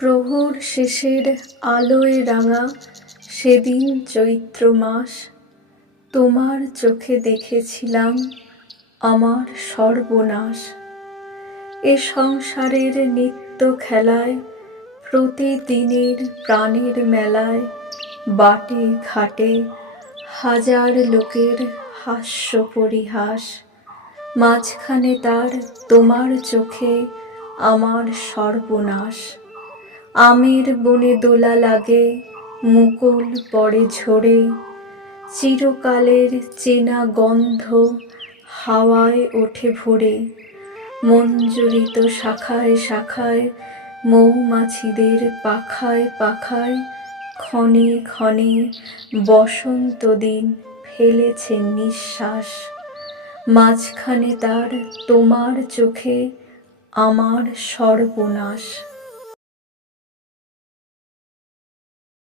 প্রহর শেষের আলোয় রাঙা সেদিন চৈত্র মাস, তোমার চোখে দেখেছিলাম আমার সর্বনাশ। এ সংসারের নিত্য খেলায়, প্রতিদিনের প্রাণের মেলায়, বাটে ঘাটে হাজার লোকের হাস্য পরিহাস, মাঝখানে তার তোমার চোখে আমার সর্বনাশ। আমের বনে দোলা লাগে, মুকুল পড়ে ঝরে, চিরকালের চেনা গন্ধ হাওয়ায় ওঠে ভরে, মঞ্জরিত শাখায় শাখায়, মৌমাছিদের পাখায় পাখায়, ক্ষণে ক্ষণে বসন্ত দিন ফেলেছে নিঃশ্বাস, মাঝখানে তার তোমার চোখে আমার সর্বনাশ।